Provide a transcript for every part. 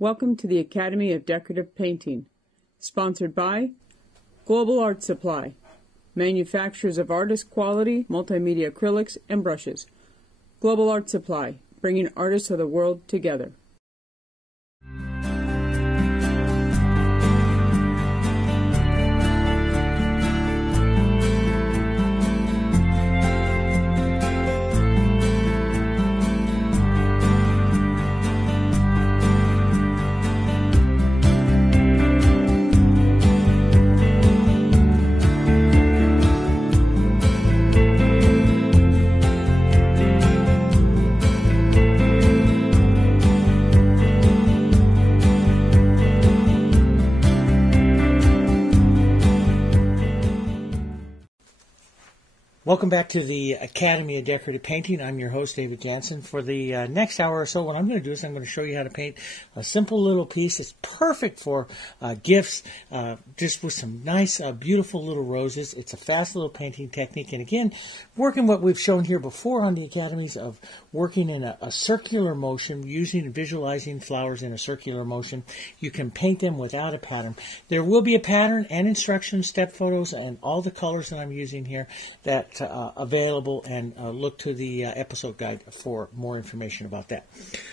Welcome to the Academy of Decorative Painting, sponsored by Global Art Supply, manufacturers of artist quality multimedia acrylics and brushes. Global Art Supply, bringing artists of the world together. Welcome back to the Academy of Decorative Painting. I'm your host, David Jansen. For the next hour or so, what I'm going to do is I'm going to show you how to paint a simple little piece. It's perfect for gifts, just with some nice, beautiful little roses. It's a fast little painting technique. And again, working what we've shown here before on the Academies of working in a circular motion, using and visualizing flowers in a circular motion. You can paint them without a pattern. There will be a pattern and instructions, step photos, and all the colors that I'm using here that available, and look to the episode guide for more information about that.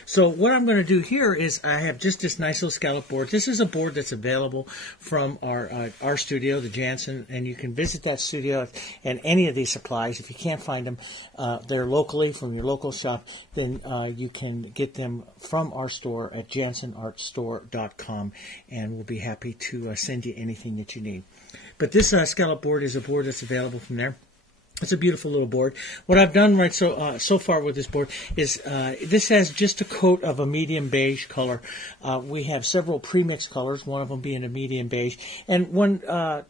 So what I'm going to do here is I have just this nice little scallop board. This is a board that's available from our studio, the Jansen, and you can visit that studio and any of these supplies. If you can't find them, they're locally from your local shop, then you can get them from our store at jansenartstore.com, and we'll be happy to send you anything that you need. But this scallop board is a board that's available from there. It's a beautiful little board. What I've done so far with this board is this has just a coat of a medium beige color. We have several pre-mixed colors, one of them being a medium beige. And when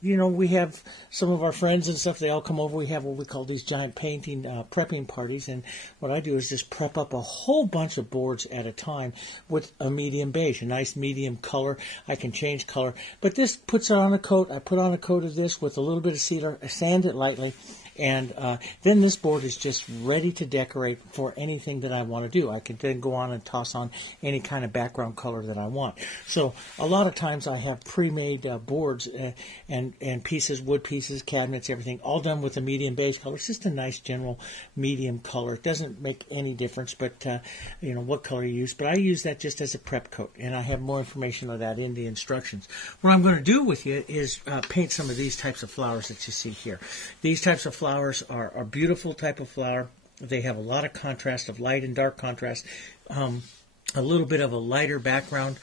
we have some of our friends and stuff, they all come over. We have what we call these giant painting prepping parties. And what I do is just prep up a whole bunch of boards at a time with a medium beige, a nice medium color. I can change color, but this puts on a coat. I put on a coat of this with a little bit of cedar. I sand it lightly. And then this board is just ready to decorate for anything that I want to do. I can then go on and toss on any kind of background color that I want. So a lot of times I have pre-made boards and pieces, wood pieces, cabinets, everything, all done with a medium beige color. It's just a nice general medium color. It doesn't make any difference, but what color you use. But I use that just as a prep coat, and I have more information on that in the instructions. What I'm going to do with you is paint some of these types of flowers that you see here. These types of flowers are a beautiful type of flower. They have a lot of contrast, of light and dark contrast, a little bit of a lighter background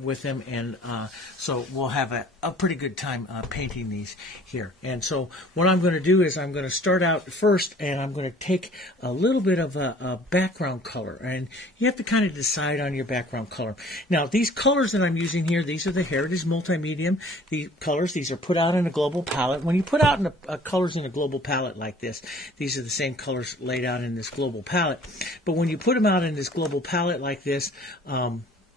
with them, and so we'll have a pretty good time painting these here. And so what I'm going to do is I'm going to start out first, and I'm going to take a little bit of a background color, and you have to kind of decide on your background color. Now, these colors that I'm using here, these are the Heritage Multimedium. These colors, these are put out in a global palette. When you put out colors in a global palette like this, these are the same colors laid out in this global palette. But when you put them out in this global palette like this,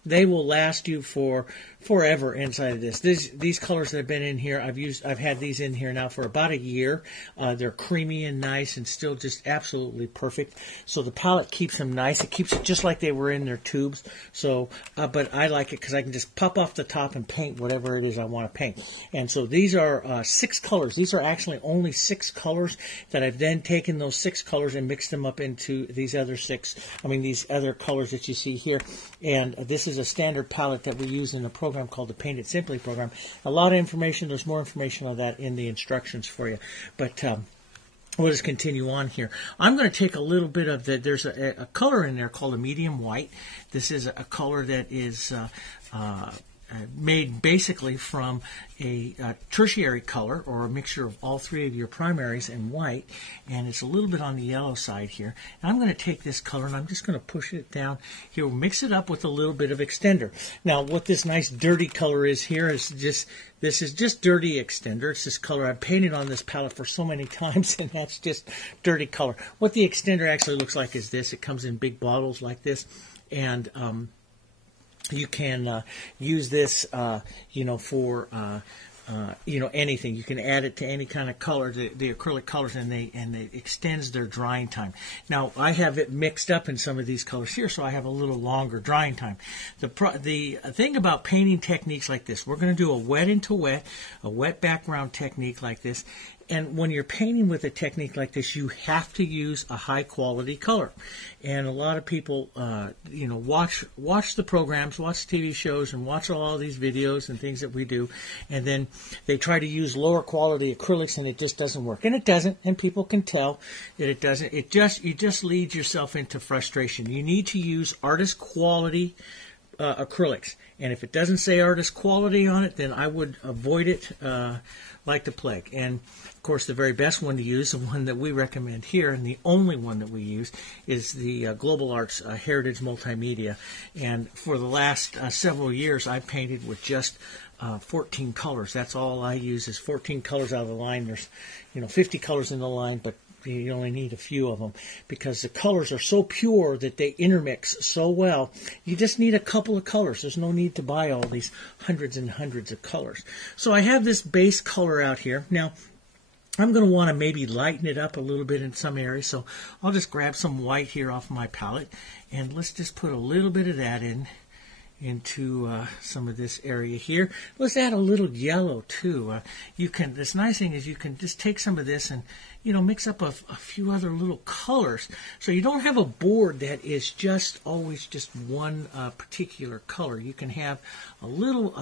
they will last you for forever inside of this. These colors that have been in here, I've had these in here now for about a year. They're creamy and nice and still just absolutely perfect. So the palette keeps them nice. It keeps it just like they were in their tubes. So, but I like it because I can just pop off the top and paint whatever it is I want to paint. And so these are 6 colors. These are actually only 6 colors that I've then taken those 6 colors and mixed them up into these other colors that you see here. And this is a standard palette that we use in a program called the Paint It Simply program. A lot of information. There's more information on that in the instructions for you. But we'll just continue on here. I'm going to take a little bit of there's a color in there called a medium white. This is a color that is made basically from a tertiary color, or a mixture of all 3 of your primaries and white, and it's a little bit on the yellow side here. And I'm going to take this color and I'm just going to push it down here, mix it up with a little bit of extender. Now, what this nice dirty color is here is this is just dirty extender. It's this color I've painted on this palette for so many times, and that's just dirty color. What the extender actually looks like is this. It comes in big bottles like this, and you can use this, for anything. You can add it to any kind of color, the acrylic colors, and it extends their drying time. Now, I have it mixed up in some of these colors here, so I have a little longer drying time. The thing about painting techniques like this, we're going to do a wet into wet, a wet background technique like this. And when you're painting with a technique like this, you have to use a high quality color. And a lot of people, watch the programs, watch TV shows, and watch all these videos and things that we do, and then they try to use lower quality acrylics, and it just doesn't work. And it doesn't, and people can tell that it doesn't. You just lead yourself into frustration. You need to use artist quality acrylics. And if it doesn't say artist quality on it, then I would avoid it like the plague. And of course, the very best one to use, the one that we recommend here, and the only one that we use, is the Global Arts Heritage Multimedia. And for the last several years, I've painted with just 14 colors. That's all I use is 14 colors out of the line. There's 50 colors in the line, but you only need a few of them because the colors are so pure that they intermix so well. You just need a couple of colors. There's no need to buy all these hundreds and hundreds of colors. So I have this base color out here. Now, I'm going to want to maybe lighten it up a little bit in some areas, so I'll just grab some white here off my palette, and let's just put a little bit of that into some of this area here. Let's add a little yellow too. This nice thing is you can just take some of this and mix up a few other little colors, so you don't have a board that is always just one particular color. You can have a little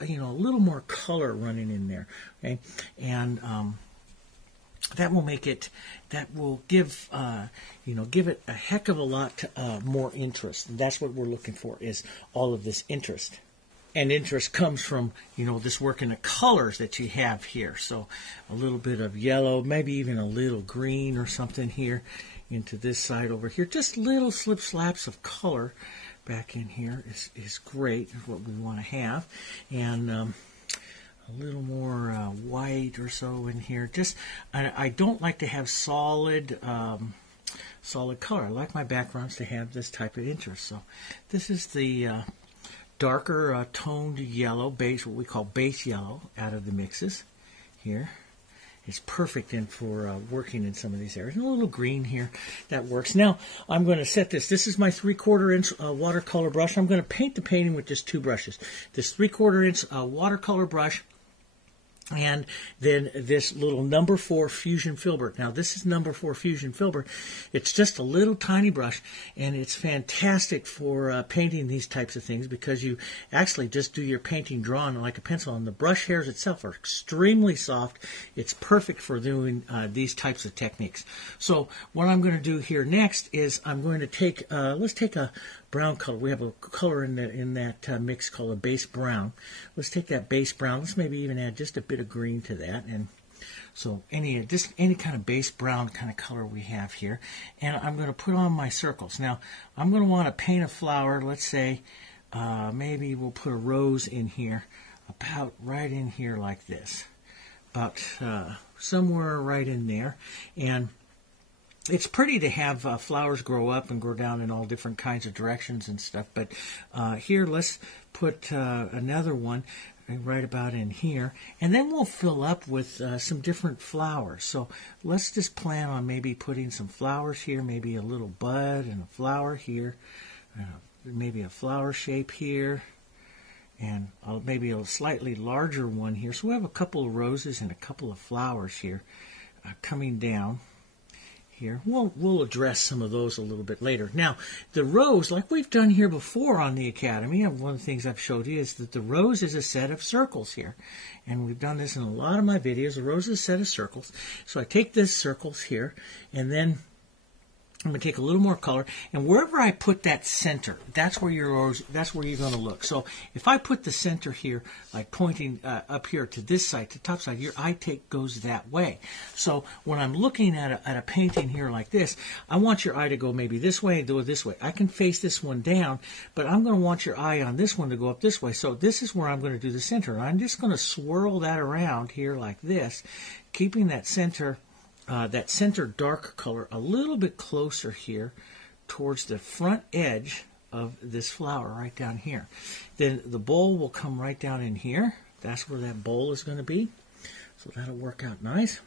little more color running in there. Okay, and that will give it a heck of a lot more interest. And that's what we're looking for, is all of this interest. And interest comes from, this work in the colors that you have here. So a little bit of yellow, maybe even a little green or something here into this side over here. Just little slip slaps of color back in here is great, is what we want to have. And a little more white or so in here. I don't like to have solid color. I like my backgrounds to have this type of interest. So this is the darker toned yellow base, what we call base yellow, out of the mixes here. It's perfect for working in some of these areas. And a little green here, that works. Now, I'm going to set this. This is my 3/4 inch watercolor brush. I'm going to paint the painting with just two brushes. This 3/4 inch watercolor brush, and then this little number 4 Fusion Filbert. Now, this is number 4 Fusion Filbert. It's just a little tiny brush, and it's fantastic for painting these types of things because you actually just do your painting drawing like a pencil, and the brush hairs itself are extremely soft. It's perfect for doing these types of techniques. So what I'm going to do here next is I'm going to take, let's take a brown color. We have a color in that mix called a base brown. Let's take that base brown. Let's maybe even add just a bit of green to that. And so any kind of base brown kind of color we have here. And I'm going to put on my circles. Now, I'm going to want to paint a flower. Let's say maybe we'll put a rose in here, about right in here like this. About somewhere right in there. And it's pretty to have flowers grow up and grow down in all different kinds of directions and stuff. But here, let's put another one right about in here. And then we'll fill up with some different flowers. So let's just plan on maybe putting some flowers here, maybe a little bud and a flower here, maybe a flower shape here, and maybe a slightly larger one here. So we have a couple of roses and a couple of flowers here coming down. Here. We'll address some of those a little bit later. Now, the rose, like we've done here before on the Academy, and one of the things I've showed you is that the rose is a set of circles here. And we've done this in a lot of my videos. The rose is a set of circles. So I take this circles here, and then I'm going to take a little more color, and wherever I put that center, that's where you're going to look. So if I put the center here, like pointing up here to this side, to the top side, your eye goes that way. So when I'm looking at a painting here like this, I want your eye to go maybe this way, go this way. I can face this one down, but I'm going to want your eye on this one to go up this way. So this is where I'm going to do the center. And I'm just going to swirl that around here like this, keeping that center dark color a little bit closer here towards the front edge of this flower right down here. Then the bowl will come right down in here, that's where that bowl is going to be. So that'll work out nice.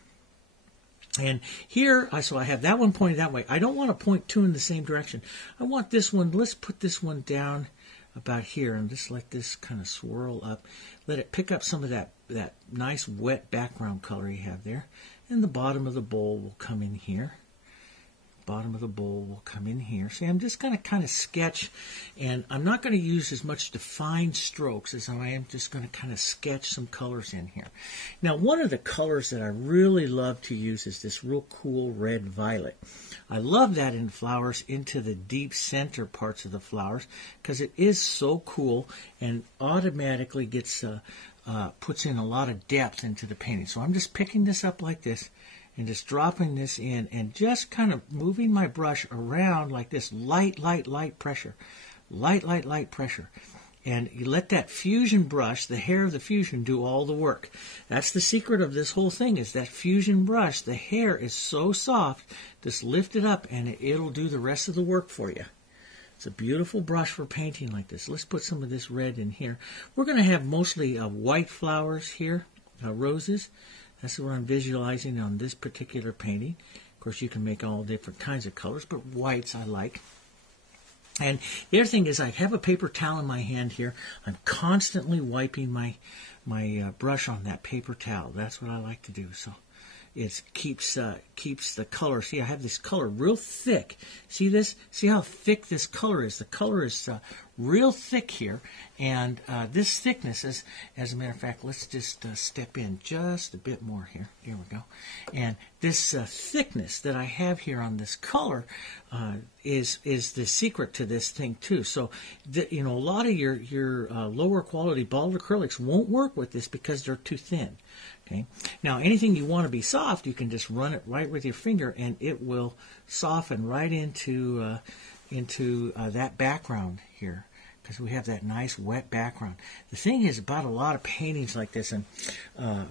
And here, so I have that one pointed that way. I don't want to point two in the same direction. I want this one, let's put this one down about here and just let this kind of swirl up. Let it pick up some of that nice wet background color you have there. And the bottom of the bowl will come in here. Bottom of the bowl will come in here. See, I'm just going to kind of sketch, and I'm not going to use as much defined strokes as I am just going to kind of sketch some colors in here. Now, one of the colors that I really love to use is this real cool red violet. I love that in flowers into the deep center parts of the flowers because it is so cool and automatically gets puts in a lot of depth into the painting. So I'm just picking this up like this and just dropping this in and just kind of moving my brush around like this, light pressure. Light pressure. And you let that fusion brush, the hair of the fusion, do all the work. That's the secret of this whole thing, is that fusion brush, the hair is so soft, just lift it up and it'll do the rest of the work for you. It's a beautiful brush for painting like this. Let's put some of this red in here. We're going to have mostly white flowers here, roses. That's what I'm visualizing on this particular painting. Of course, you can make all different kinds of colors, but whites I like. And the other thing is I have a paper towel in my hand here. I'm constantly wiping my brush on that paper towel. That's what I like to do. So it keeps the color. See, I have this color real thick. See this? See how thick this color is? The color is real thick here. And this thickness is, as a matter of fact, let's just step in just a bit more here. Here we go. And this thickness that I have here on this color is the secret to this thing too. So, a lot of your lower quality bald acrylics won't work with this because they're too thin. Okay. Now, anything you want to be soft, you can just run it right with your finger, and it will soften right into that background here, because we have that nice wet background. The thing is about a lot of paintings like this, and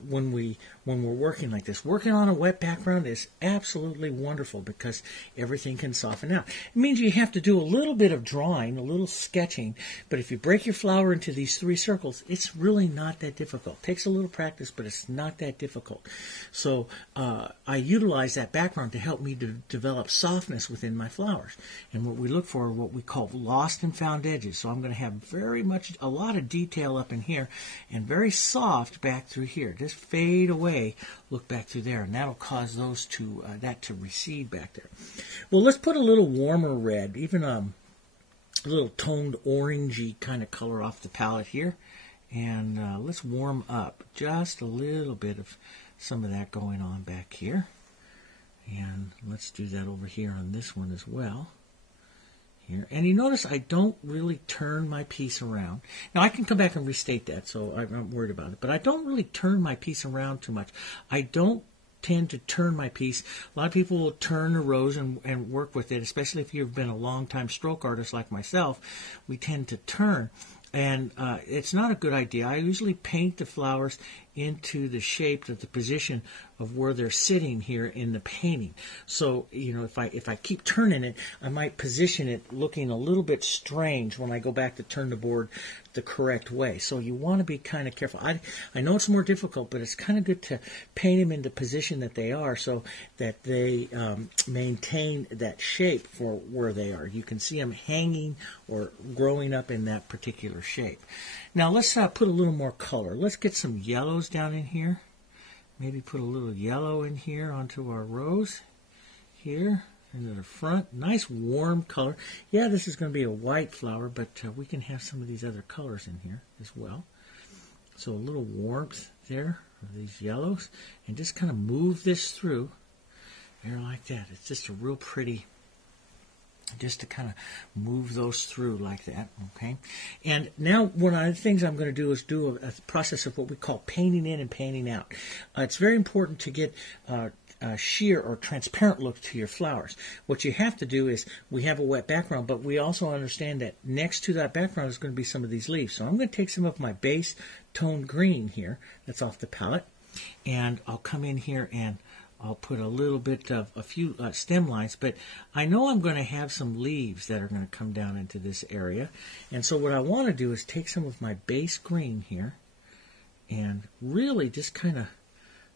when we're working like this, working on a wet background is absolutely wonderful because everything can soften out. It means you have to do a little bit of drawing, a little sketching, but if you break your flower into these 3 circles, it's really not that difficult. It takes a little practice, but it's not that difficult. So I utilize that background to help me to develop softness within my flowers. And what we look for are what we call lost and found edges. So I'm going to have a lot of detail up in here and very soft back through here. Just fade away, look back through there, and that'll cause those that to recede back there. Well, let's put a little warmer red, even a little toned orangey kind of color off the palette here, and let's warm up just a little bit of some of that going on back here. And let's do that over here on this one as well. Here. And you notice I don't really turn my piece around. Now I can come back and restate that, so I'm not worried about it. But I don't really turn my piece around too much. I don't tend to turn my piece. A lot of people will turn a rose and work with it, especially if you've been a long-time stroke artist like myself. We tend to turn. And it's not a good idea. I usually paint the flowers into the shape of the position of where they're sitting here in the painting. So, if I keep turning it, I might position it looking a little bit strange when I go back to turn the board the correct way. So you want to be kind of careful. I know it's more difficult, but it's kind of good to paint them in the position that they are so that they maintain that shape for where they are. You can see them hanging or growing up in that particular shape. Now let's put a little more color. Let's get some yellows down in here. Maybe put a little yellow in here onto our rose here into the front. Nice warm color. Yeah, this is going to be a white flower, but we can have some of these other colors in here as well. So a little warmth there of these yellows, and just kind of move this through there like that. It's just a real pretty, just to kind of move those through like that, okay? And now one of the things I'm going to do is do a process of what we call painting in and painting out. It's very important to get a sheer or transparent look to your flowers. What you have to do is, we have a wet background, but we also understand that next to that background is going to be some of these leaves. So I'm going to take some of my base toned green here, that's off the palette, and I'll come in here and I'll put a little bit of a few stem lines, but I know I'm going to have some leaves that are going to come down into this area. And so what I want to do is take some of my base green here and really just kind of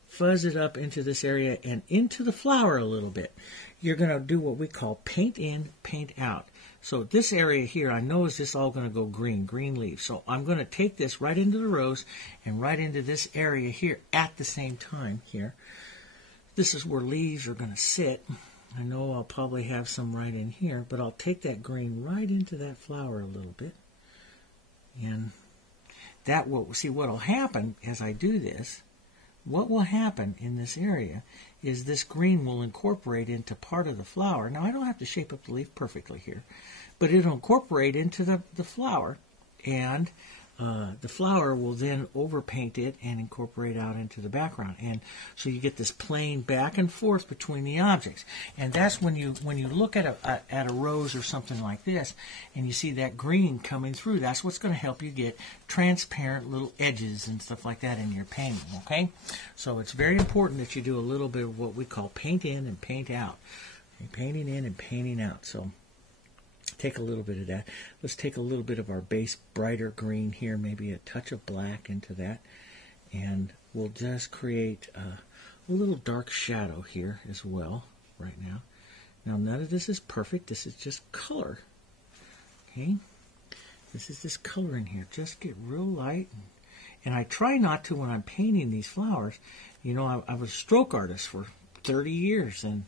fuzz it up into this area and into the flower a little bit. You're going to do what we call paint in, paint out. So this area here, I know is this all going to go green leaves. So I'm going to take this right into the rose and right into this area here at the same time here. This is where leaves are going to sit. I know I'll probably have some right in here, but I'll take that green right into that flower a little bit. And that will, see what will happen as I do this, what will happen in this area is this green will incorporate into part of the flower. Now I don't have to shape up the leaf perfectly here, but it'll incorporate into the flower, and the flower will then overpaint it and incorporate out into the background. And so you get this playing back and forth between the objects. And that's when you look at a rose or something like this and you see that green coming through, that's what's going to help you get transparent little edges and stuff like that in your painting, okay? So it's very important that you do a little bit of what we call paint in and paint out. Okay, painting in and painting out. So take a little bit of that. Let's take a little bit of our base brighter green here, maybe a touch of black into that, and we'll just create a little dark shadow here as well right now. Now none of this is perfect. This is just color. Okay, this is this color in here. Just get real light, and I try not to when I'm painting these flowers. You know, I was a stroke artist for 30 years, and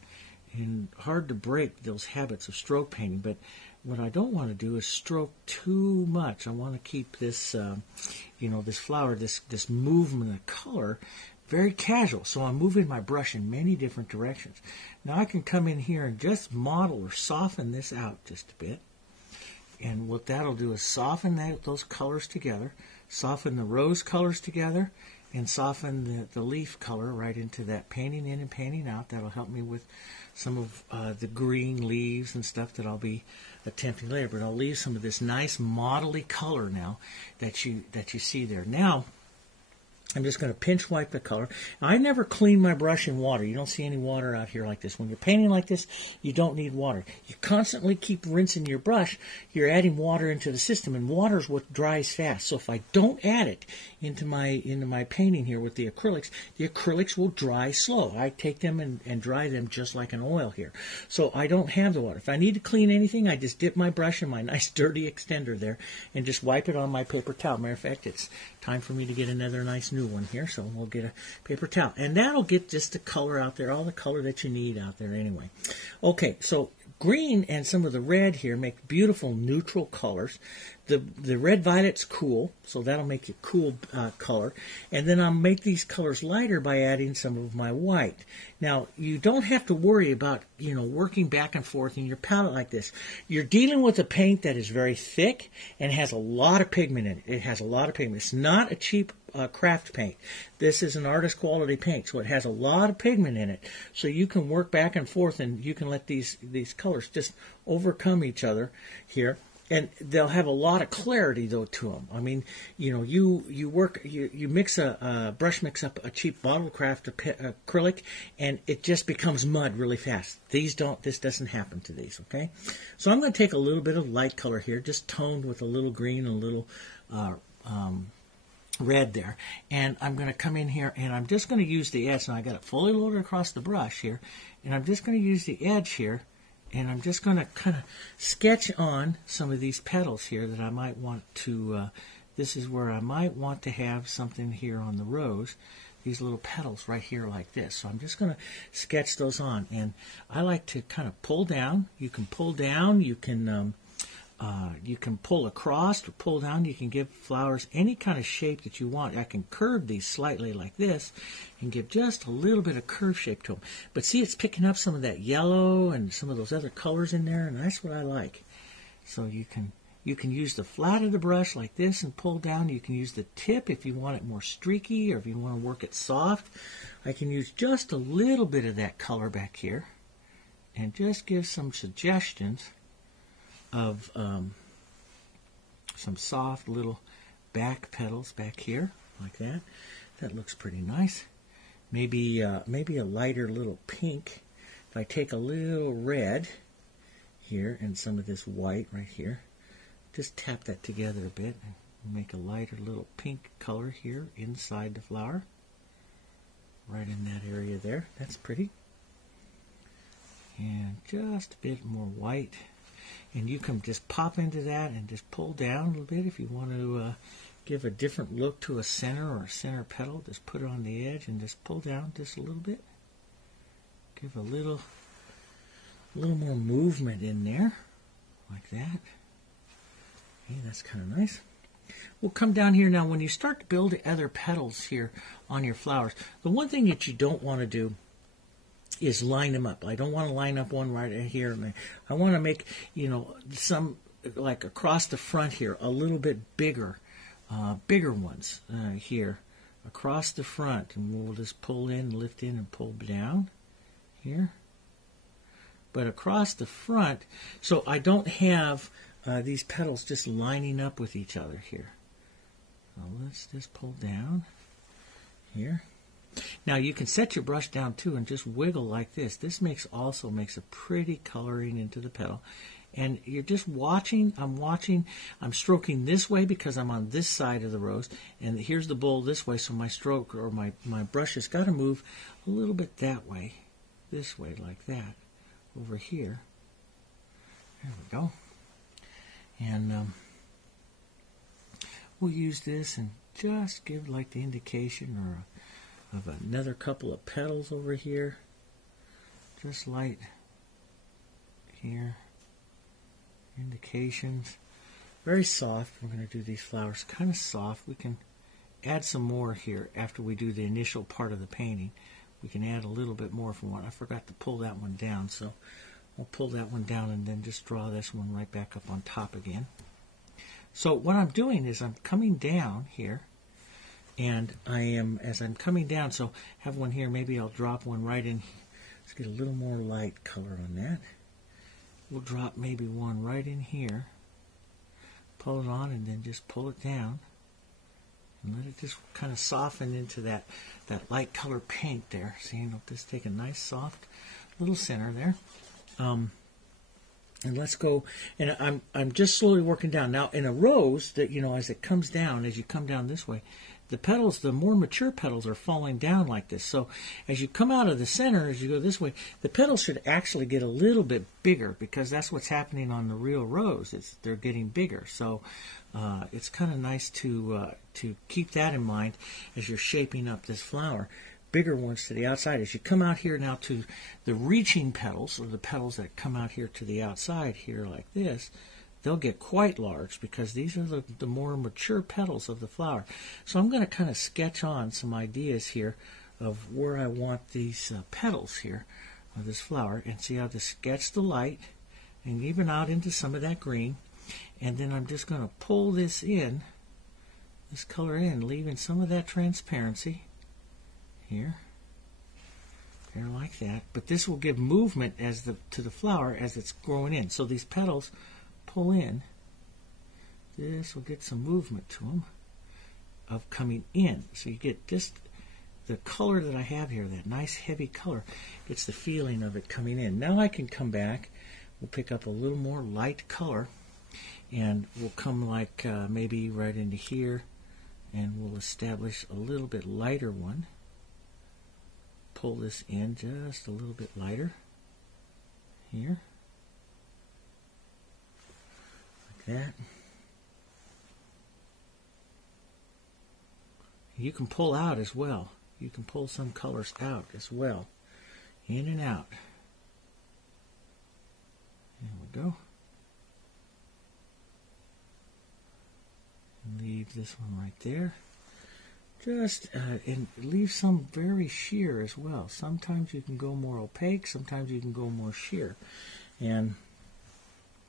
hard to break those habits of stroke painting, but what I don't want to do is stroke too much. I want to keep this, you know, this flower, this movement of color very casual. So I'm moving my brush in many different directions. Now I can come in here and just model or soften this out just a bit. And what that'll do is soften those colors together, soften the rose colors together, and soften the leaf color right into that painting in and painting out. That'll help me with some of the green leaves and stuff that I'll be attempting later. But I'll leave some of this nice modelly color now that you see there. Now I'm just going to pinch wipe the color. Now, I never clean my brush in water. You don't see any water out here like this. When you're painting like this, you don't need water. You constantly keep rinsing your brush. You're adding water into the system, and water is what dries fast. So if I don't add it into my painting here with the acrylics will dry slow. I take them and dry them just like an oil here. So I don't have the water. If I need to clean anything, I just dip my brush in my nice dirty extender there and just wipe it on my paper towel. Matter of fact, it's time for me to get another nice new one here, so we'll get a paper towel. And that'll get just the color out there, all the color that you need out there anyway. Okay, so green and some of the red here make beautiful neutral colors. The red violet's cool, so that'll make a cool color. And then I'll make these colors lighter by adding some of my white. Now, you don't have to worry about, working back and forth in your palette like this. You're dealing with a paint that is very thick and has a lot of pigment in it. It has a lot of pigment. It's not a cheap craft paint. This is an artist quality paint, so it has a lot of pigment in it. So you can work back and forth, and you can let these colors just overcome each other here. And they'll have a lot of clarity, though, to them. I mean, you mix brush mix up a cheap bottle craft acrylic, and it just becomes mud really fast. This doesn't happen to these, okay? So I'm going to take a little bit of light color here, just toned with a little green and a little red there. And I'm going to come in here, and I'm just going to use the edge. Now I got it fully loaded across the brush here, and I'm just going to use the edge here. And I'm just going to kind of sketch on some of these petals here that I might want to, this is where I might want to have something here on the rose, these little petals right here like this. So I'm just going to sketch those on. And I like to kind of pull down. You can pull down, you can pull across or pull down. You can give flowers any kind of shape that you want. I can curve these slightly like this and give just a little bit of curve shape to them. But see, it's picking up some of that yellow and some of those other colors in there, and that's what I like. So you can use the flat of the brush like this and pull down. You can use the tip if you want it more streaky or if you want to work it soft. I can use just a little bit of that color back here and just give some suggestions of some soft little back petals back here like that. That looks pretty nice. Maybe a lighter little pink. If I take a little red here and some of this white right here, just tap that together a bit and Make a lighter little pink color here inside the flower. Right in that area there. That's pretty. And just a bit more white. And you can just pop into that and just pull down a little bit if you want to give a different look to a center or a center petal. Just put it on the edge and just pull down just a little bit. Give a little more movement in there, like that. Okay, that's kind of nice. We'll come down here now. When you start to build other petals here on your flowers, the one thing that you don't want to do is line them up. I don't want to line up one right here. I want to make, some, like across the front here, a little bit bigger ones here across the front. And we'll just pull in, lift in, and pull down here. But across the front, so I don't have these petals just lining up with each other here. So let's just pull down here. Now you can set your brush down too and just wiggle like this. This also makes a pretty coloring into the petal. And you're just watching. I'm stroking this way because I'm on this side of the rose. And here's the bowl this way, so my stroke or my brush has got to move a little bit that way. This way, like that. Over here. There we go. And we'll use this and just give like the indication of another couple of petals over here. Just light here. Indications. Very soft. We're going to do these flowers kind of soft. We can add some more here after we do the initial part of the painting. We can add a little bit more if we want. I forgot to pull that one down, so I'll pull that one down and then just draw this one right back up on top again. So what I'm doing is I'm coming down here, and as I'm coming down, so have one here, maybe I'll drop one right in. Let's get a little more light color on that. We'll drop maybe one right in here, pull it on, and then just pull it down. And let it just kind of soften into that light color pink there. See, it'll just take a nice soft little center there. And let's go, and I'm just slowly working down. Now in a rose, that as it comes down, as you come down this way, the petals, the more mature petals are falling down like this. So as you come out of the center, as you go this way, the petals should actually get a little bit bigger because that's what's happening on the real rose. They're getting bigger. So it's kind of nice to keep that in mind as you're shaping up this flower. Bigger ones to the outside. As you come out here now to the reaching petals, or the petals that come out here to the outside here like this, they'll get quite large because these are the more mature petals of the flower. So I'm going to kind of sketch on some ideas here of where I want these petals here of this flower, and see how to sketch the light and even out into some of that green. And then I'm just going to pull this color in, leaving some of that transparency here like that. But this will give movement to the flower as it's growing in. So these petals pull in. This will get some movement to them of coming in. So you get just the color that I have here, that nice heavy color, gets the feeling of it coming in. Now I can come back. We'll pick up a little more light color, and we'll come like maybe right into here, and we'll establish a little bit lighter one. Pull this in just a little bit lighter here, like that. You can pull out as well. You can pull some colors out as well, in and out. There we go. And leave this one right there. Just and leave some very sheer as well. Sometimes you can go more opaque, sometimes you can go more sheer. And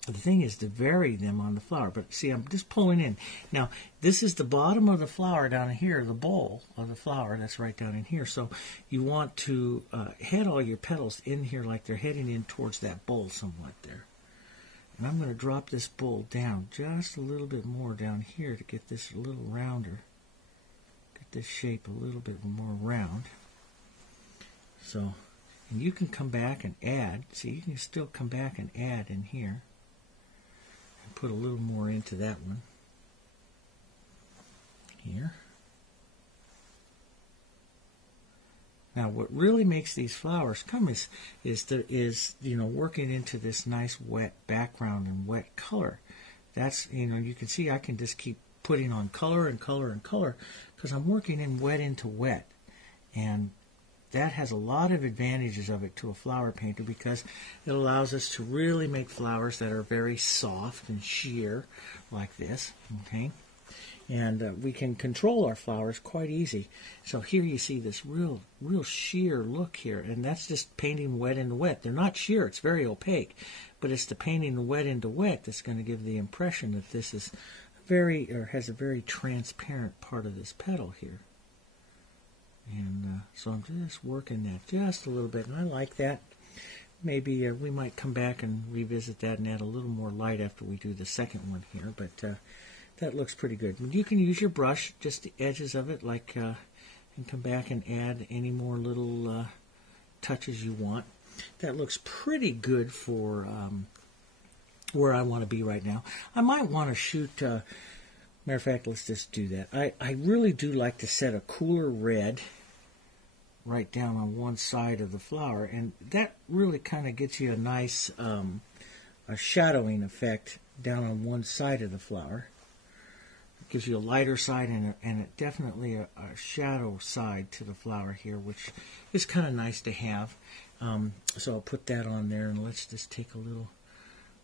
the thing is to vary them on the flower. But see, I'm just pulling in. Now, this is the bottom of the flower down here, the bowl of the flower. That's right down in here. So you want to head all your petals in here like they're heading in towards that bowl somewhat there. And I'm going to drop this bowl down just a little bit more down here to get this a little rounder. This shape a little bit more round. So, and you can come back and add. See, you can still come back and add in here and put a little more into that one. Now, what really makes these flowers come is working into this nice wet background and wet color. That's, you can see I can just keep putting on color and color and color because I'm working in wet into wet. And that has a lot of advantages of it to a flower painter because it allows us to really make flowers that are very soft and sheer like this, okay? And we can control our flowers quite easy. So here you see this real sheer look here, and that's just painting wet into wet. They're not sheer, it's very opaque, but it's the painting the wet into wet that's going to give the impression that this is has a very transparent part of this petal here. And so I'm just working that just a little bit, and I like that. Maybe we might come back and revisit that and add a little more light after we do the second one here, but that looks pretty good. You can use your brush, just the edges of it, and come back and add any more little touches you want. That looks pretty good for where I want to be right now. I might want to shoot, matter of fact, let's just do that. I really do like to set a cooler red right down on one side of the flower, and that really kind of gets you a nice a shadowing effect down on one side of the flower. It gives you a lighter side and definitely a shadow side to the flower here, which is kind of nice to have. So I'll put that on there, and let's just take a little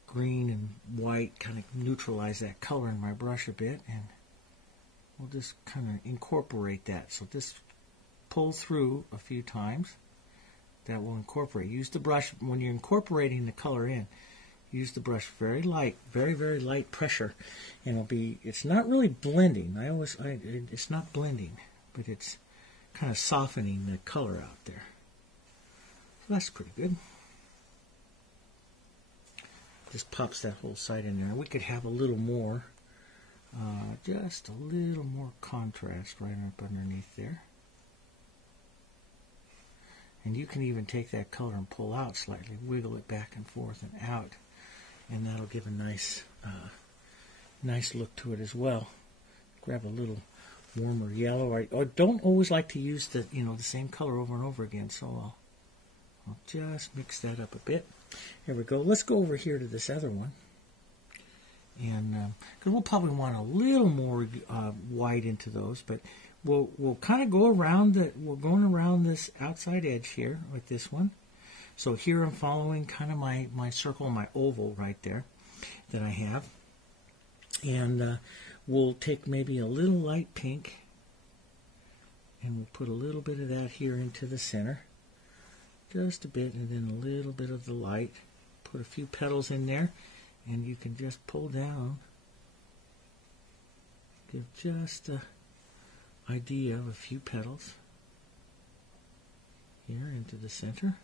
green and white, kind of neutralize that color in my brush a bit, and we'll just kind of incorporate that. So just pull through a few times. That will incorporate. Use the brush when you're incorporating the color in. Use the brush very light, very, very light pressure, and it's not really blending. It's not blending, but it's kind of softening the color out there. So that's pretty good. Just pops that whole side in there. We could have a little more, just a little more contrast right up underneath there. And you can even take that color and pull out slightly, wiggle it back and forth and out, and that'll give a nice, nice look to it as well. Grab a little warmer yellow. I don't always like to use the same color over and over again, so I'll just mix that up a bit. Here we go. Let's go over here to this other one, and because we'll probably want a little more white into those, but we'll kind of go around we're going around this outside edge here with this one. So here I'm following kind of my circle, my oval right there that I have, and we'll take maybe a little light pink, and we'll put a little bit of that here into the center. Just a bit, and then a little bit of the light. Put a few petals in there, and you can just pull down. Give just an idea of a few petals here into the center.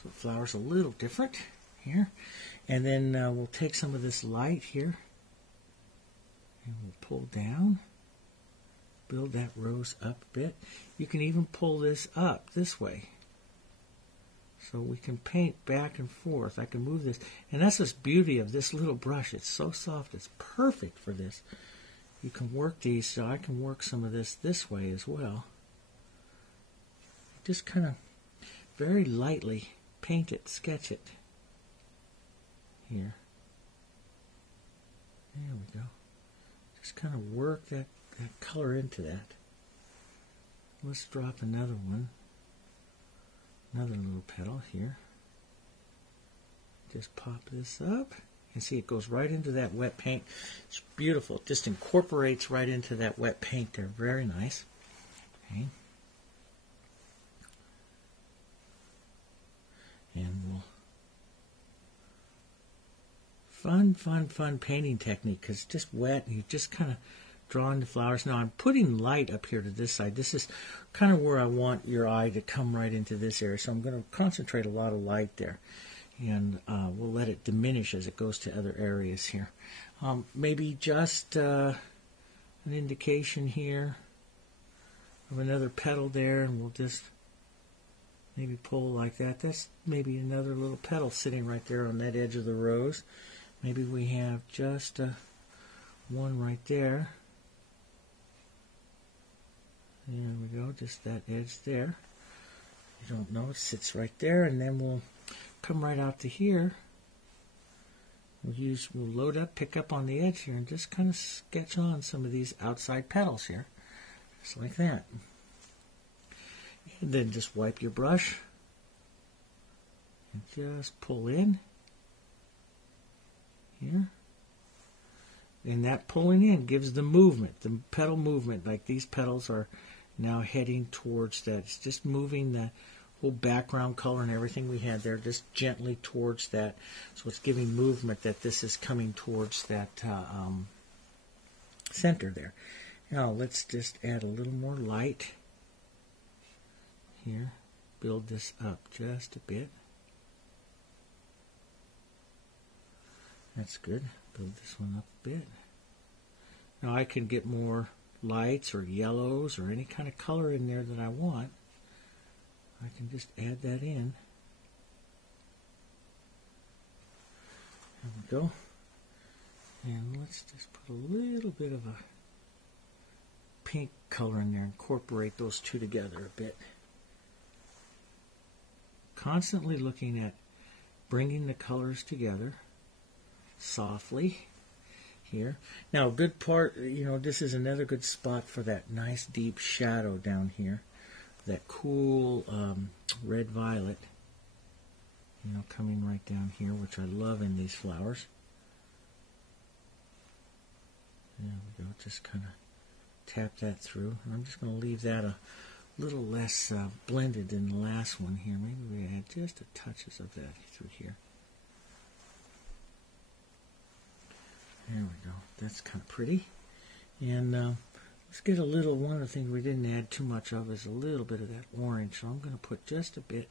So the flower's a little different here. And then we'll take some of this light here, and we'll pull down. Build that rose up a bit. You can even pull this up this way. So we can paint back and forth. I can move this. And that's the beauty of this little brush. It's so soft. It's perfect for this. You can work these, so I can work some of this way as well. Just kind of very lightly paint it, sketch it. Here. There we go. Just kind of work that color into that. Let's drop another one. Another little petal here. Just pop this up. You see it goes right into that wet paint. It's beautiful. It just incorporates right into that wet paint there. Very nice. Okay. And fun painting technique, because it's just wet and you just kind of drawing the flowers. Now I'm putting light up here to this side. This is kind of where I want your eye to come right into this area. So I'm going to concentrate a lot of light there. And we'll let it diminish as it goes to other areas here. Maybe just an indication here of another petal there, and we'll just maybe pull like that. That's maybe another little petal sitting right there on that edge of the rose. Maybe we have just one right there. There we go, just that edge there. you don't know, it sits right there, and then we'll come right out to here. We'll load up, pick up on the edge here, and just kind of sketch on some of these outside petals here, just like that. And then just wipe your brush and just pull in here. And that pulling in gives the movement, the petal movement, like these petals are now heading towards that. It's just moving the whole background color and everything we had there, just gently towards that. So it's giving movement that this is coming towards that center there. Now let's just add a little more light here. Build this up just a bit. That's good. Build this one up a bit. Now I can get more lights or yellows or any kind of color in there that I want. I can just add that in. There we go. And let's just put a little bit of a pink color in there, incorporate those two together a bit. Constantly looking at bringing the colors together softly here. Now, a good part, this is another good spot for that nice deep shadow down here. That cool red-violet, coming right down here, which I love in these flowers. There we go. Just kind of tap that through. And I'm just going to leave that a little less blended than the last one here. Maybe we add just a touches of that through here. There we go. That's kind of pretty. And let's get a little, one of the things we didn't add too much of is a little bit of that orange. So I'm going to put just a bit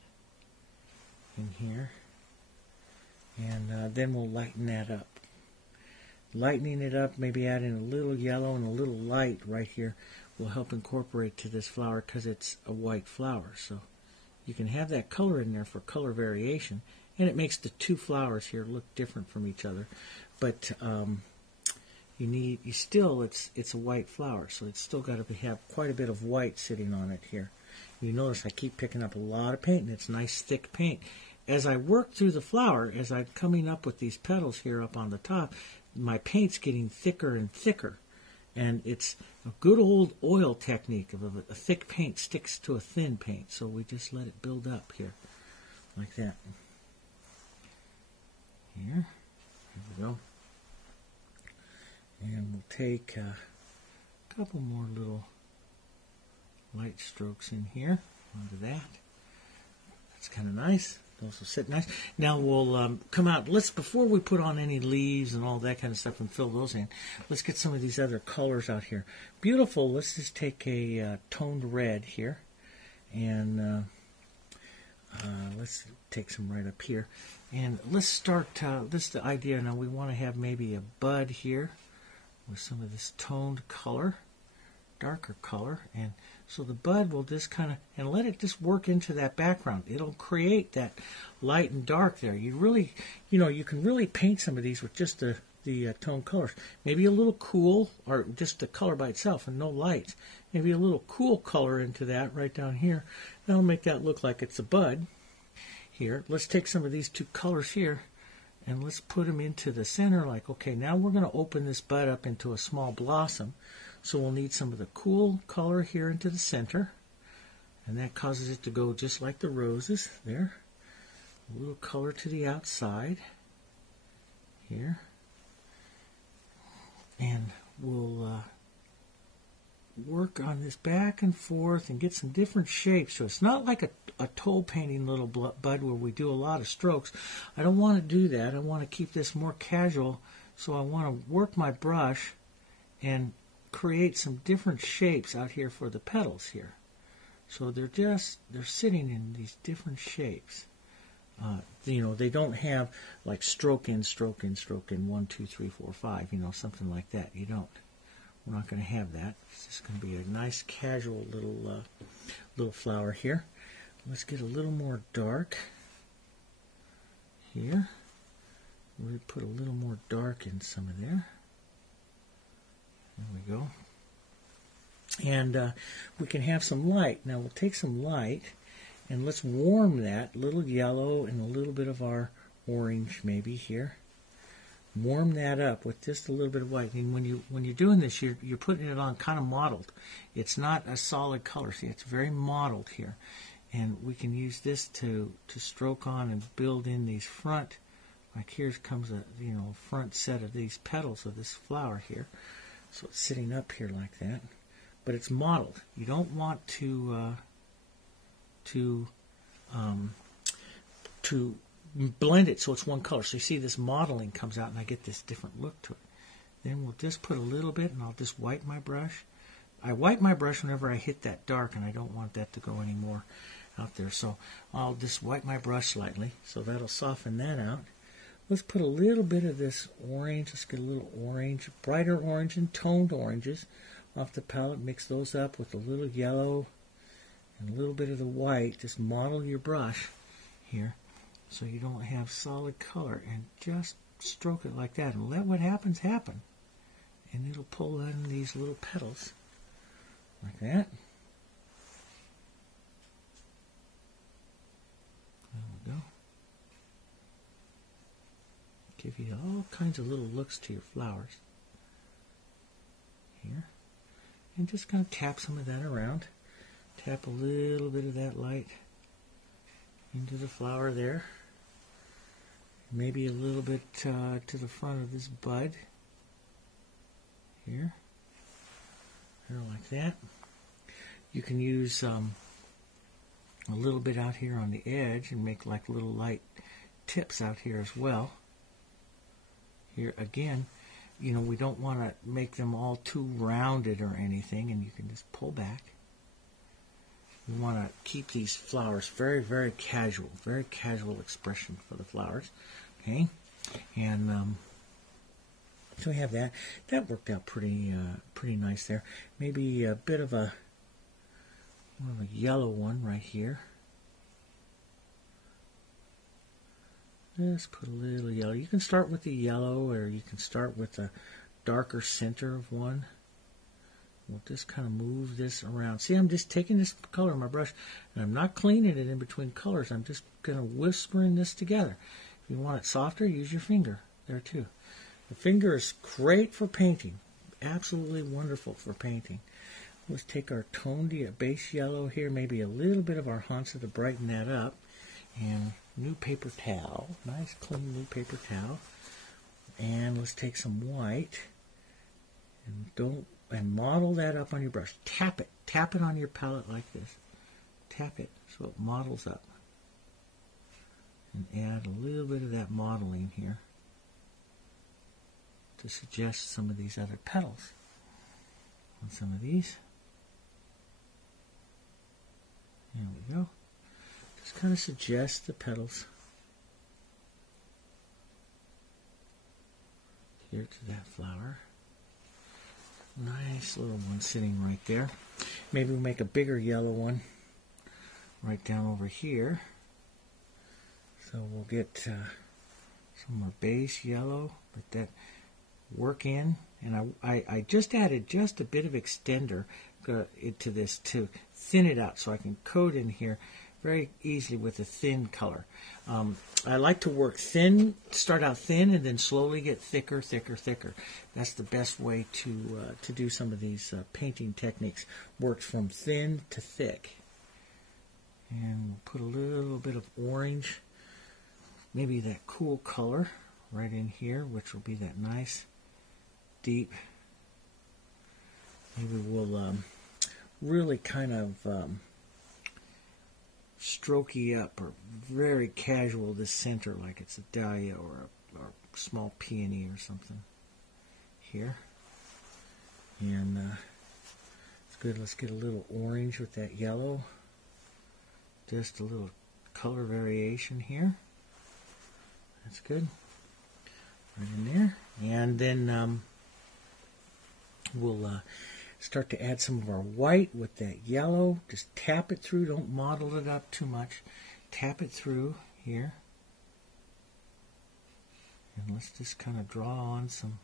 in here. And then we'll lighten that up. Lightening it up, maybe adding a little yellow and a little light right here will help incorporate to this flower because it's a white flower. So you can have that color in there for color variation. And it makes the two flowers here look different from each other. But it's a white flower, so it's still got to have quite a bit of white sitting on it here. You notice I keep picking up a lot of paint, and it's nice thick paint. As I work through the flower, as I'm coming up with these petals here up on the top, my paint's getting thicker and thicker. And it's a good old oil technique of a thick paint sticks to a thin paint, so we just let it build up here, like that. Here we go. And we'll take a couple more little light strokes in here onto that. That's kind of nice. Those will sit nice. Now we'll come out. Before we put on any leaves and all that kind of stuff and fill those in, let's get some of these other colors out here. Beautiful. Let's just take a toned red here, and let's take some right up here. And let's start. This is the idea. Now we want to have maybe a bud here with some of this toned color, darker color, and so the bud will just kind of, and let it just work into that background. It'll create that light and dark there. You really, you can really paint some of these with just the toned colors. Maybe a little cool, or just the color by itself and no lights. Maybe a little cool color into that right down here. That'll make that look like it's a bud here. Let's take some of these two colors here and let's put them into the center, like, okay, now we're going to open this bud up into a small blossom. So we'll need some of the cool color here into the center. And that causes it to go just like the roses there. A little color to the outside here. And we'll work on this back and forth and get some different shapes. So it's not like a toe painting little bud where we do a lot of strokes. I don't want to do that. I want to keep this more casual. So I want to work my brush and create some different shapes out here for the petals here. So they're sitting in these different shapes. They don't have like stroke in, 1, 2, 3, 4, 5, something like that. You don't. We're not going to have that. It's just going to be a nice casual little flower here. Let's get a little more dark here. We'll put a little more dark in some of there. There we go. And we can have some light. Now we'll take some light And let's warm that little yellow and a little bit of our orange maybe here. Warm that up with just a little bit of white. And when you're doing this, you're putting it on kind of mottled. It's not a solid color. See, it's very mottled here. And we can use this to stroke on and build in these front. Like here comes a front set of these petals of this flower here. So it's sitting up here like that. But it's mottled. You don't want to blend it so it's one color. So you see this modeling comes out and I get this different look to it. Then we'll just put a little bit and I'll just wipe my brush. I wipe my brush whenever I hit that dark and I don't want that to go any more out there. So I'll just wipe my brush slightly. So that'll soften that out. Let's put a little bit of this orange. Let's get a little orange, brighter orange and toned oranges off the palette. Mix those up with a little yellow and a little bit of the white. Just model your brush here so you don't have solid color, and just stroke it like that and let what happens happen. And it'll pull in these little petals like that. There we go. Give you all kinds of little looks to your flowers here. And just kind of tap some of that around. Tap a little bit of that light into the flower there. Maybe a little bit to the front of this bud here. There, like that. You can use a little bit out here on the edge and make like little light tips out here as well. Here again, we don't want to make them all too rounded or anything, and you can just pull back. We want to keep these flowers very, very casual expression for the flowers. Okay, and so we have that. That worked out pretty nice there. Maybe a bit of a yellow one right here. Just put a little yellow. You can start with the yellow, or you can start with a darker center of one. We'll just kind of move this around. See, I'm just taking this color in my brush, and I'm not cleaning it in between colors. I'm just kind of whispering this together. If you want it softer, use your finger there too. The finger is great for painting. Absolutely wonderful for painting. Let's take our toned base yellow here, maybe a little bit of our Hansa to brighten that up. And new paper towel, nice clean new paper towel. And let's take some white and model that up on your brush. Tap it on your palette like this. Tap it so it models up. And add a little bit of that modeling here to suggest some of these other petals on some of these. There we go. Just kind of suggest the petals here to that flower. Nice little one sitting right there. Maybe we'll make a bigger yellow one right down over here. So we'll get some more base yellow, let that work in. And I just added just a bit of extender into this to thin it out so I can coat in here very easily with a thin color. I like to work thin, start out thin, and then slowly get thicker, thicker, thicker. That's the best way to do some of these painting techniques. Works from thin to thick. And we'll put a little bit of orange, maybe that cool color right in here, which will be that nice, deep. Maybe we'll really kind of strokey up or very casual the center, like it's a dahlia or a small peony or something here. And it's good. Let's get a little orange with that yellow. Just a little color variation here. That's good. Right in there. And then we'll start to add some of our white with that yellow. Just tap it through. Don't model it up too much. Tap it through here. And let's just kind of draw on some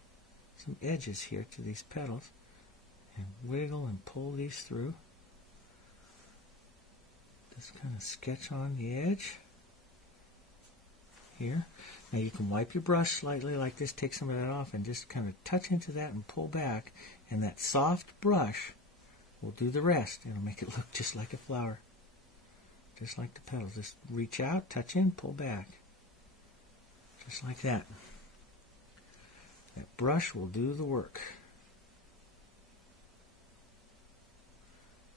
edges here to these petals. And wiggle and pull these through. Just kind of sketch on the edge here. Now you can wipe your brush slightly like this, take some of that off, and just kind of touch into that and pull back, and that soft brush will do the rest. It'll make it look just like a flower, just like the petals. Just reach out, touch in, pull back, just like that. That brush will do the work.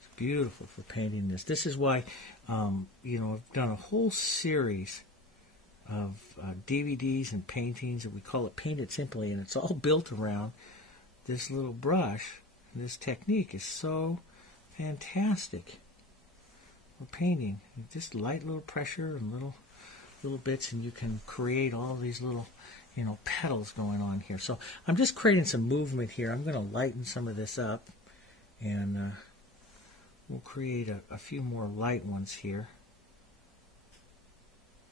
It's beautiful for painting this. This is why, I've done a whole series of DVDs and paintings, and we call it Paint It Simply, and it's all built around this little brush. This technique is so fantastic for painting. Just light little pressure and little bits, and you can create all these little petals going on here. So I'm just creating some movement here. I'm going to lighten some of this up, and we'll create a few more light ones here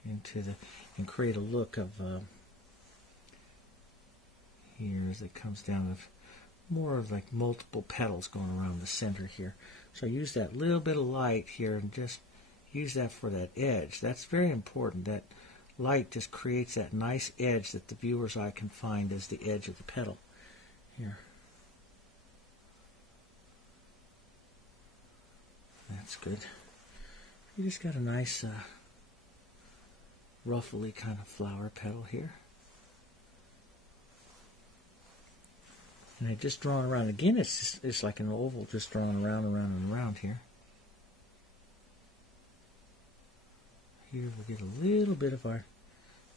and create a look of here as it comes down of more of like multiple petals going around the center here. So I use that little bit of light here and just use that for that edge. That's very important. That light just creates that nice edge that the viewer's eye can find as the edge of the petal here. That's good. You just got a nice ruffly kind of flower petal here. And I just drawn around. Again, it's like an oval, just drawn around and around here. Here we'll get a little bit of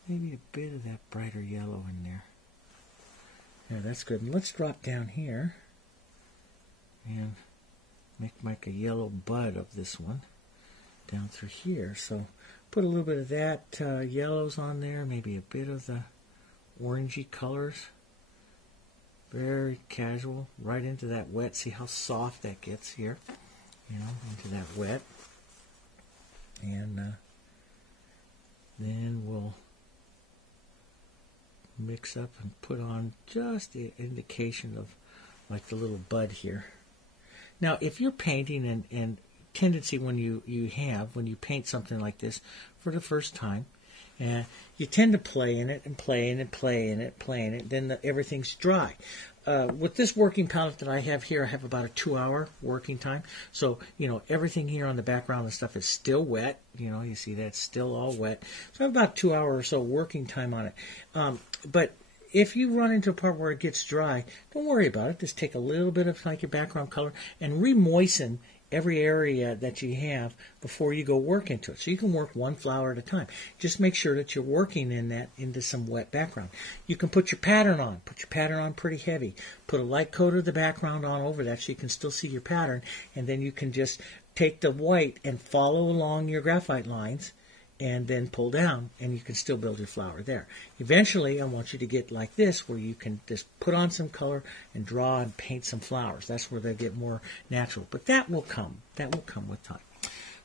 maybe a bit of that brighter yellow in there. Yeah, that's good. And let's drop down here and make a yellow bud of this one down through here. So put a little bit of that yellows on there, maybe a bit of the orangey colors. Very casual, right into that wet. See how soft that gets here, into that wet. And then we'll mix up and put on just the indication of like the little bud here. Now, if you're painting and tendency when you paint something like this for the first time, you tend to play in it and play in it, play in it, then everything's dry. With this working palette that I have here, I have about a 2-hour working time. So, everything here on the background and stuff is still wet. You see that's still all wet. So I have about 2 hours or so working time on it. But if you run into a part where it gets dry, don't worry about it. Just take a little bit of like your background color and re-moisten every area that you have before you go work into it. So you can work one flower at a time. Just make sure that you're working into some wet background. You can put your pattern on. Put your pattern on pretty heavy. Put a light coat of the background on over that so you can still see your pattern, and then you can just take the white and follow along your graphite lines and then pull down, and you can still build your flower there. Eventually, I want you to get like this, where you can just put on some color and draw and paint some flowers. That's where they get more natural. But that will come. That will come with time.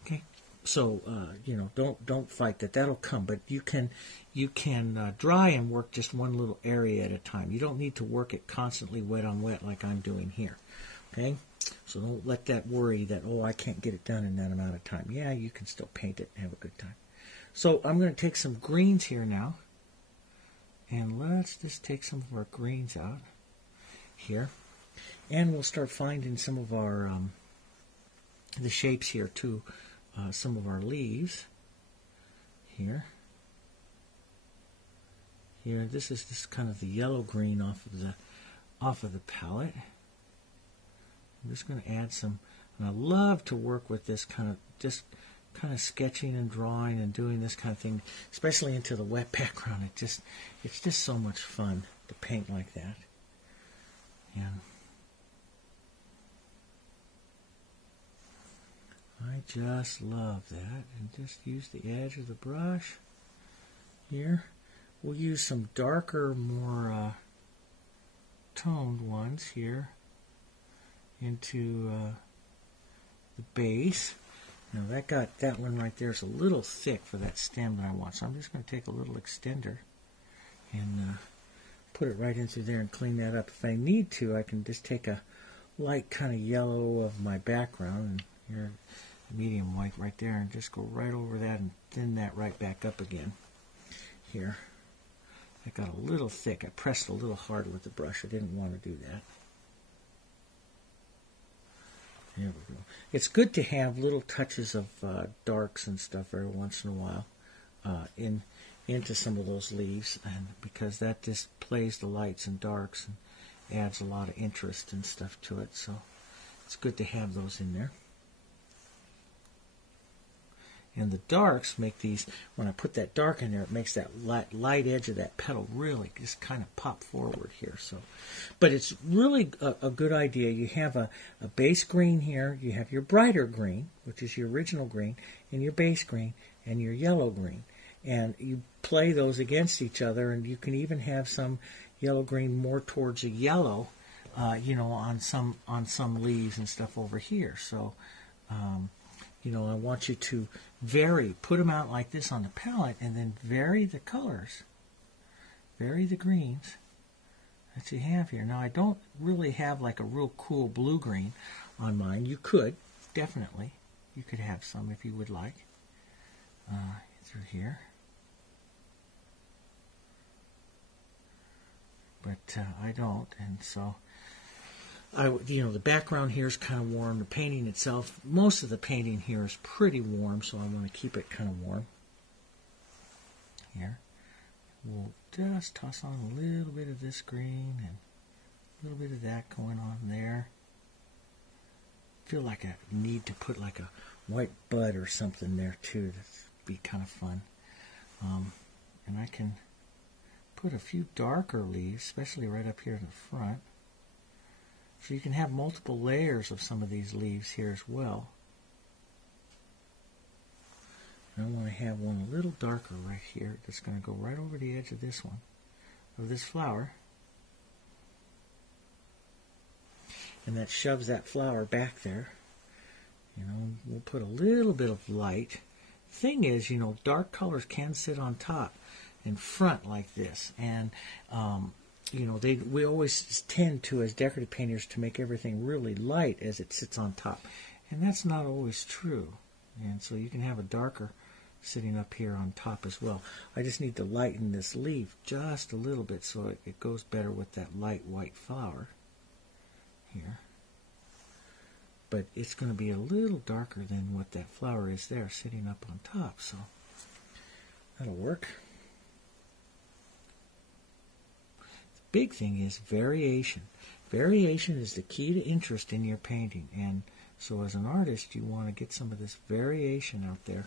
Okay, so don't fight that. That'll come. But you can dry and work just one little area at a time. You don't need to work it constantly wet on wet like I'm doing here. Okay, so don't let that worry that I can't get it done in that amount of time. Yeah, you can still paint it and have a good time. So I'm going to take some greens here now, and let's just take some of our greens out here, and we'll start finding some of our the shapes here too, some of our leaves here. Here, this is just kind of the yellow green off of the palette. I'm just going to add some, and I love to work with this kind of sketching and drawing and doing this kind of thing, especially into the wet background. It's just so much fun to paint like that. And I just love that. And just use the edge of the brush here. We'll use some darker, more toned ones here into the base. Now that one right there is a little thick for that stem that I want, so I'm just going to take a little extender and put it right in through there and clean that up. If I need to, I can just take a light kind of yellow of my background, and here medium white right there, and just go right over that and thin that right back up again. Here. I got a little thick. I pressed a little hard with the brush. I didn't want to do that. There we go. It's good to have little touches of darks and stuff every once in a while into some of those leaves, and because that just plays the lights and darks and adds a lot of interest and stuff to it. So it's good to have those in there. And the darks make these, when I put that dark in there, it makes that light edge of that petal really just kind of pop forward here. So, but it's really a good idea. You have a base green here. You have your brighter green, which is your original green, and your base green, and your yellow green. And you play those against each other, and you can even have some yellow green more towards a yellow, on some leaves and stuff over here. So, I want you to vary, put them out like this on the palette, and then vary the colors, vary the greens that you have here. Now, I don't really have like a real cool blue-green on mine. You could, definitely. You could have some if you would like through here. But I don't, and so the background here is kind of warm. The painting itself, most of the painting here is pretty warm, so I want to keep it kind of warm. Here, we'll just toss on a little bit of this green and a little bit of that going on there. I feel like I need to put like a white bud or something there too. That'd be kind of fun. And I can put a few darker leaves, especially right up here in the front. So you can have multiple layers of some of these leaves here as well. And I want to have one a little darker right here that's going to go right over the edge of this one, of this flower. And that shoves that flower back there. We'll put a little bit of light. Thing is, dark colors can sit on top in front like this. And we always tend to, as decorative painters, to make everything really light as it sits on top. And that's not always true. And so you can have a darker sitting up here on top as well. I just need to lighten this leaf just a little bit so it goes better with that light white flower here. But it's going to be a little darker than what that flower is there sitting up on top. So that'll work. Big thing is variation. Variation is the key to interest in your painting, and so as an artist you want to get some of this variation out there.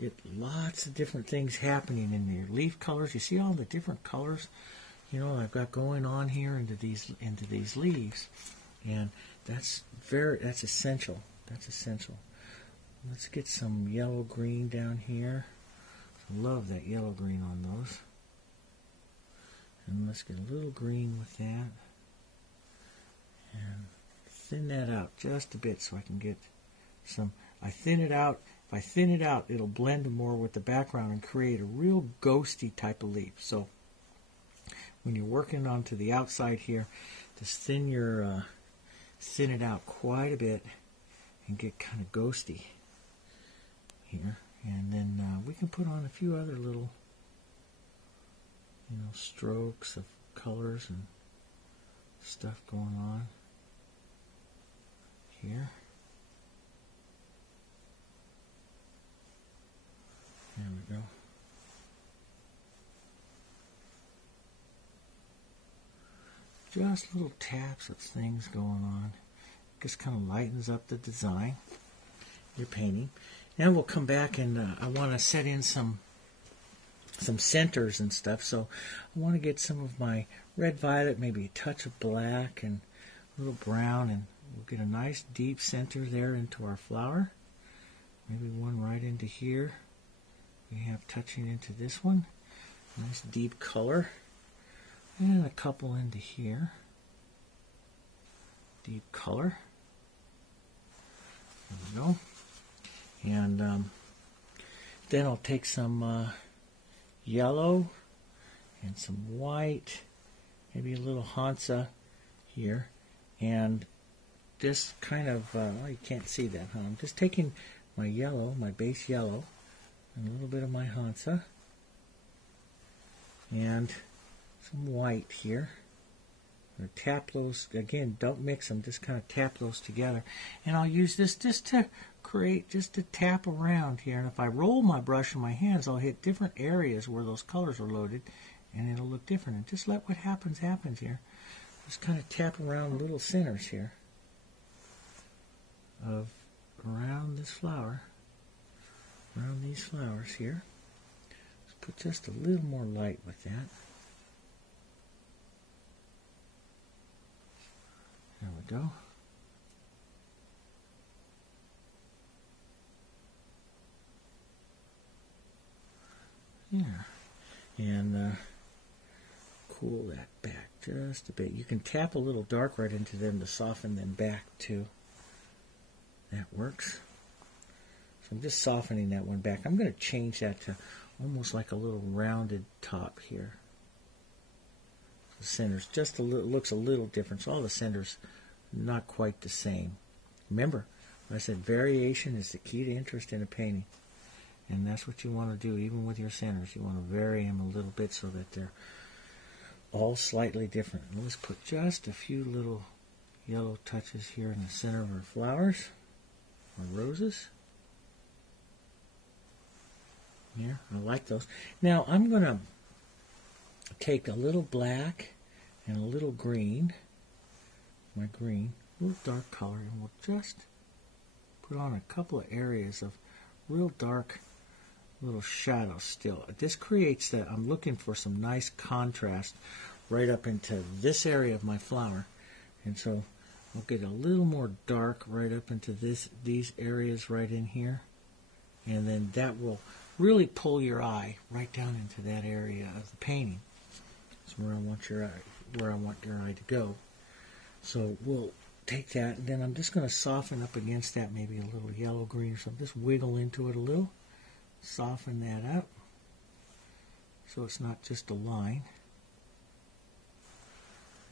Get lots of different things happening in your leaf colors. You see all the different colors I've got going on here into these leaves, and that's essential. That's essential. Let's get some yellow green down here. I love that yellow green on those. And let's get a little green with that. And thin that out just a bit so I can get some. I thin it out. If I thin it out, it'll blend more with the background and create a real ghosty type of leaf. So when you're working onto the outside here, just thin it out quite a bit and get kind of ghosty here. And then we can put on a few other little strokes of colors and stuff going on here. There we go. Just little taps of things going on. Just kind of lightens up the design you're painting. Now we'll come back and I want to set in some centers and stuff. So I want to get some of my red violet, maybe a touch of black and a little brown, and we'll get a nice deep center there into our flower. Maybe one right into here. We have touching into this one. Nice deep color. And a couple into here. Deep color. There we go. And then I'll take some yellow and some white, maybe a little Hansa here, and just kind of, well, you can't see that, huh? I'm just taking my yellow, my base yellow, and a little bit of my Hansa, and some white here. I'm gonna tap those, again, don't mix them, just kind of tap those together. And I'll use this just to create, just to tap around here. And if I roll my brush in my hands, I'll hit different areas where those colors are loaded, and it'll look different. And just let what happens here. Just kind of tap around little centers here of around this flower, around these flowers here. Let's put just a little more light with that. There we go. Yeah. And cool that back just a bit. You can tap a little dark right into them to soften them back too. That works. So I'm just softening that one back. I'm going to change that to almost like a little rounded top here. The center's just a little, looks a little different. So all the centers not quite the same. Remember, I said variation is the key to interest in a painting. And that's what you want to do, even with your centers. You want to vary them a little bit so that they're all slightly different. And let's put just a few little yellow touches here in the center of our flowers, our roses. Here, I like those. Now I'm going to take a little black and a little green, my green, a little dark color, and we'll just put on a couple of areas of real dark little shadows still. This creates that, I'm looking for some nice contrast right up into this area of my flower. And so I'll get a little more dark right up into these areas right in here. And then that will really pull your eye right down into that area of the painting. That's where I want your eye to go. So we'll take that, and then I'm just going to soften up against that, maybe a little yellow green or something. Just wiggle into it a little. Soften that up so it's not just a line.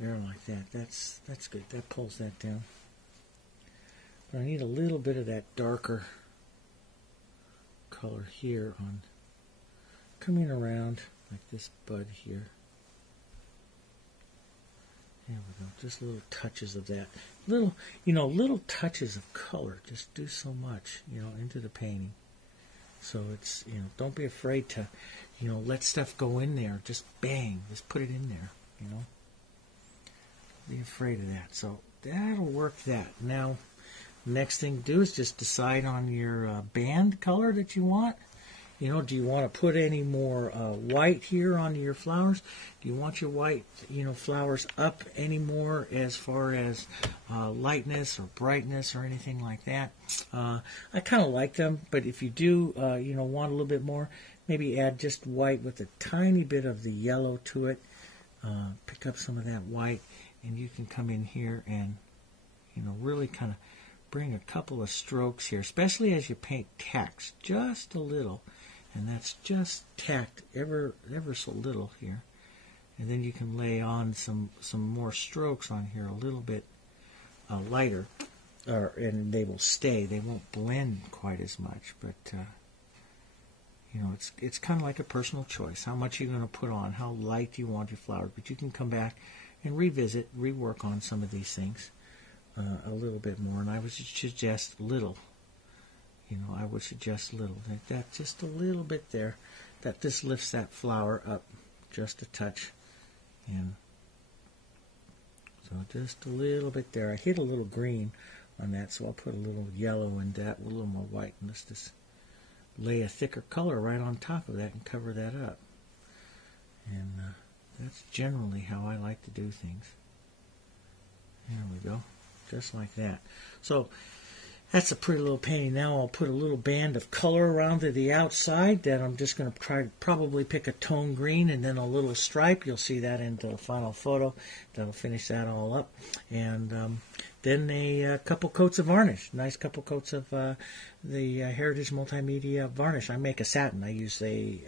There, like that. That's good. That pulls that down. But I need a little bit of that darker color here on coming around like this bud here. There we go. Just little touches of that. Little touches of color just do so much, into the painting. So it's, don't be afraid to, let stuff go in there. Just bang, just put it in there, Don't be afraid of that. So that'll work that. Now, next thing to do is just decide on your band color that you want. Do you want to put any more white here onto your flowers? Do you want your white, flowers up any more as far as lightness or brightness or anything like that? I kind of like them, but if you do, want a little bit more, maybe add just white with a tiny bit of the yellow to it. Pick up some of that white, and you can come in here and, really kind of bring a couple of strokes here, especially as you paint tacks, just a little. And that's just tacked ever so little here. And then you can lay on some more strokes on here, a little bit lighter, and they will stay. They won't blend quite as much, but it's kind of like a personal choice. How much you're going to put on, how light you want your flowers. But you can come back and revisit, rework on some of these things a little bit more. And I would suggest little. I would suggest little, like that, just a little bit there. That just lifts that flower up just a touch. And so just a little bit there. I hit a little green on that, so I'll put a little yellow in that, with a little more white. And let's just lay a thicker color right on top of that and cover that up. And that's generally how I like to do things. There we go, just like that. So that's a pretty little painting. Now I'll put a little band of color around to the outside that I'm just going to try to probably pick a tone green and then a little stripe. You'll see that in the final photo. That'll finish that all up. And then a couple coats of varnish, nice couple coats of the Heritage Multimedia varnish. I make a satin. I usually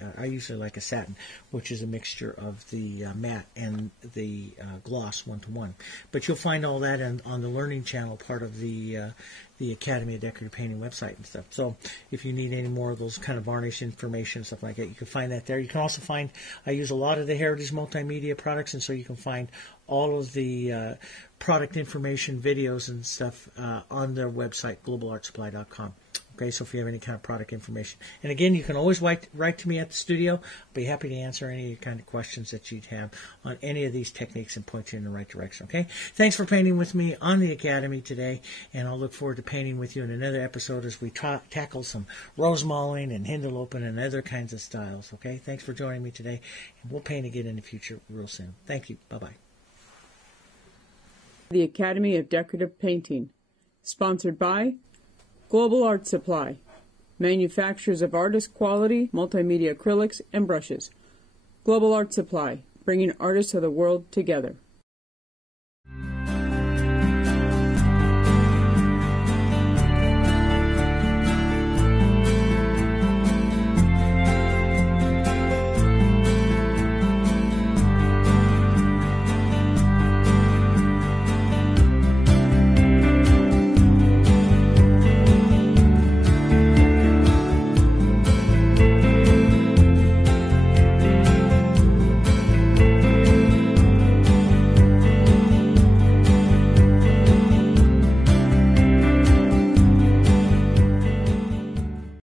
like a satin, which is a mixture of the matte and the gloss 1-to-1. But you'll find all that on the Learning Channel, part of the Academy of Decorative Painting website and stuff. So if you need any more of those kind of varnish information, stuff like that, you can find that there. You can also find, I use a lot of the Heritage Multimedia products, and so you can find all of the product information, videos and stuff on their website, globalartsupply.com. Okay, so if you have any kind of product information. And again, you can always write to me at the studio. I'll be happy to answer any kind of questions that you'd have on any of these techniques and point you in the right direction, okay? Thanks for painting with me on the Academy today, and I'll look forward to painting with you in another episode as we tackle some rose mulling and hinterlopen and other kinds of styles, okay? Thanks for joining me today, and we'll paint again in the future real soon. Thank you. Bye-bye. The Academy of Decorative Painting, sponsored by Global Art Supply, manufacturers of artist quality multimedia acrylics and brushes. Global Art Supply, bringing artists of the world together.